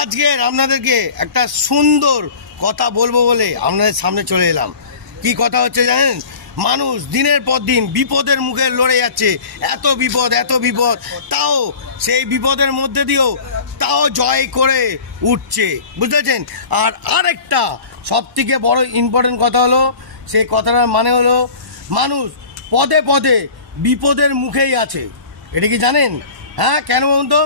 আজকের আপনাদেরকে একটা সুন্দর কথা বলব বলে আপনাদের সামনে চলে এলাম। কি কথা হচ্ছে জানেন? মানুষ দিনের পর দিন বিপদের মুখে লড়ে যাচ্ছে। এত বিপদ এত বিপদ, তাও সেই বিপদের মধ্যে দিয়েও তাও জয় করে উঠছে। বুঝতেছেন আর আরেকটা সব থেকে বড় ইম্পর্টেন্ট কথা হলো, সেই কথাটার মানে হলো, মানুষ পদে পদে বিপদের মুখেই আছে। এটা কি জানেন? হ্যাঁ কেন বলুন তো?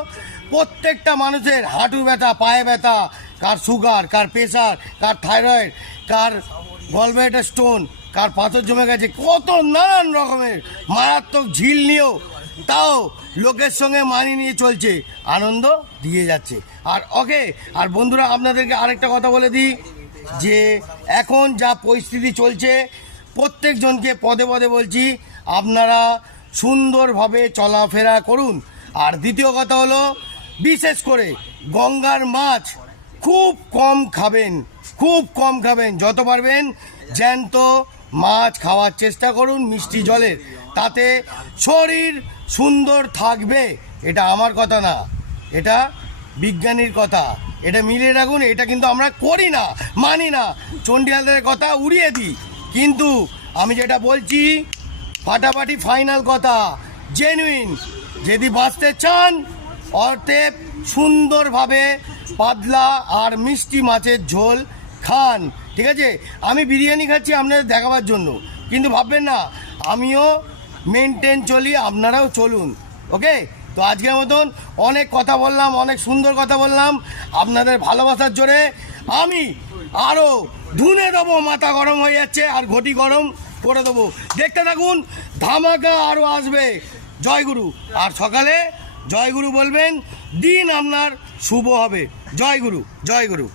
প্রত্যেকটা মানুষের হাঁটু ব্যথা, পায়ে ব্যথা, কার সুগার, কার প্রেশার, কার থাইরয়েড, কার গলব্লেডার স্টোন, কার পাথর জমে গেছে, কত নানান রকমের মারাত্মক ঝিল নিয়েও তাও লোকের সঙ্গে মানিয়ে নিয়ে চলছে, আনন্দ দিয়ে যাচ্ছে। আর ওকে, আর বন্ধুরা, আপনাদেরকে আরেকটা কথা বলে দিই, যে এখন যা পরিস্থিতি চলছে, প্রত্যেকজনকে পদে পদে বলছি, আপনারা সুন্দরভাবে চলাফেরা করুন। আর দ্বিতীয় কথা হলো বিশেষ করে গঙ্গার মাছ খুব কম খাবেন, খুব কম খাবেন। যত পারবেন জ্যান্ত মাছ খাওয়ার চেষ্টা করুন মিষ্টি জলের তাতে শরীর সুন্দর থাকবে, এটা আমার কথা না। এটা বিজ্ঞানীর কথা। এটা মিলিয়ে রাখুন, এটা কিন্তু আমরা করি না, মানি না। চণ্ডীহালদের কথা উড়িয়ে দিই। কিন্তু আমি যেটা বলছি, ফাটাফাটি ফাইনাল কথা জেনুইন যদি বাঁচতে চান অতএব সুন্দরভাবে পাতলা আর মিষ্টি মাছের ঝোল খান, ঠিক আছে? আমি বিরিয়ানি খাচ্ছি আপনাদের দেখাবার জন্য, কিন্তু ভাববেন না, আমিও মেনটেন চলি, আপনারাও চলুন ওকে তো আজকের মতন অনেক কথা বললাম, অনেক সুন্দর কথা বললাম, আপনাদের ভালোবাসার জোরে আমি আরও ধুনে দেবো, মাথা গরম হয়ে যাচ্ছে, আর ঘটি গরম করে দেবো। দেখতে থাকুন, ধামাকা আরও আসবে। জয়গুরু আর সকালে জয়গুরু বলবেন দিন আপনার শুভ হবে। জয়গুরু জয়গুরু।